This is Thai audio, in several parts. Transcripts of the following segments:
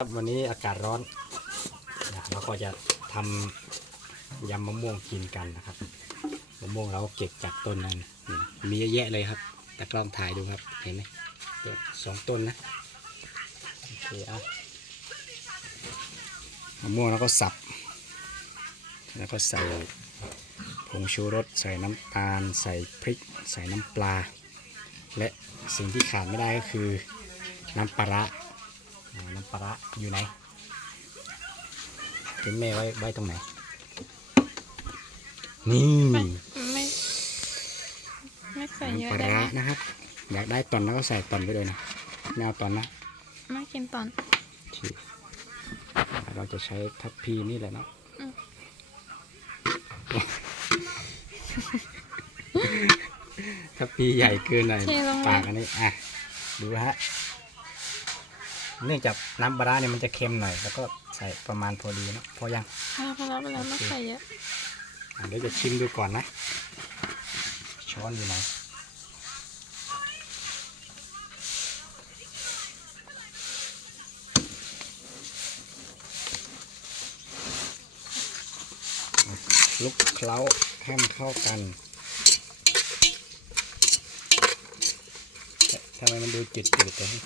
ครับวันนี้อากาศร้อนนะเราก็จะทำยำมะม่วงกินกันนะครับมะม่วงเราเก็บจากต้นนั้นมีเยอะแยะเลยครับแต่กล้องถ่ายดูครับเห็นไหมสองต้นนะโอเคอะมะม่วงแล้วก็สับ แล้วก็ใส่ผงชูรสใส่น้ำตาล ใส่พริก ใส่น้ำปลา และสิ่งที่ขาดไม่ได้ก็คือน้ำปลาร้าอ่า น้ำปลาร้าอยู่ไหนเห็นแม่ไว้ไว้ตรงไหน นี่ไม่ไม่ไม่ใส่เยอะน้ำปลาได้ไหมร้านะครับ อยากได้ตอนแล้วก็ใส่ตอนไปเลยนะไม่เอาตอนนะไม่กินตอนที่เราจะใช้ทัพพีนี่แหละเนาะอืม ทัพพีใหญ่เกินหน่อยเทลงปากไปอันนี้อะดูฮะ เนื่องจากน้ำปลาร้าเนี่ยมันจะเค็มหน่อย แล้วก็ใส่ประมาณพอดีเนอะพอยังพอแล้วพอแล้วพอแล้วไม่ใส่เยอะอะเดี๋ยวจะชิมดูก่อนนะ ช้อนอยู่ไหนลุกเคล้าให้มันเข้ากันแต่ทำไมมันดูจืดๆแต่อื้อ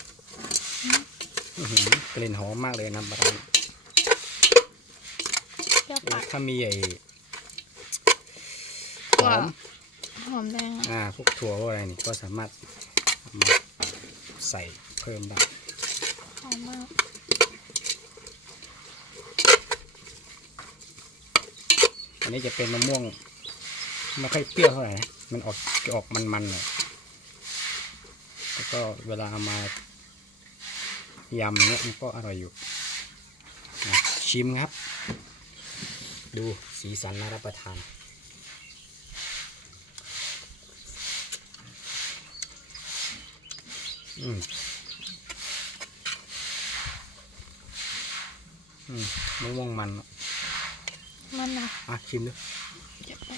หือ กลิ่นหอมมากเลยน้ำปลาร้าเปรี้ยวปากถ้ามีไอ้หถั่วอมหอมแดงอะอ่าพวกถั่วพวกอะไรนี่ก็สามารถเอามาใส่เพิ่มได้หอมมากอันนี้จะเป็นมะม่วงไม่ค่อยเปรี้ยวเท่าไหร่นะมันออกจะออกมันๆหน่อยแล้วก็เวลาเอามา ยำเนี้ยมันก็อร่อยอยู่นะชิมครับ ดูสีสันน่ารับประทาน อืมอืมมะม่วงมันอะมันนะอะชิมดูเก็บไป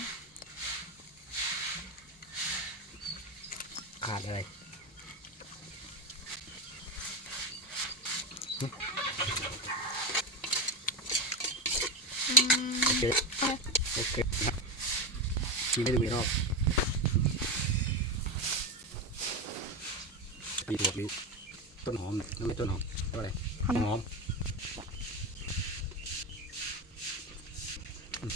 ขาดอะไร อืม โอเค โอเคนะชิมให้ดูอีกรอบปีบวกดิต้นหอมนั่นไม่ต้นหอมก็อะไรหอมหอมอืม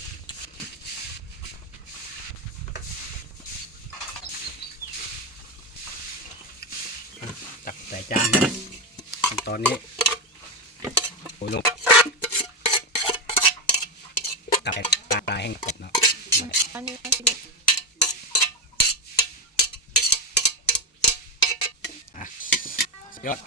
อะตักใส่จานตอนนี้ โอ้ยลงตักให้ปลาปลาแห้งกรอบเนาะอันนี้ไม่กินอะยอด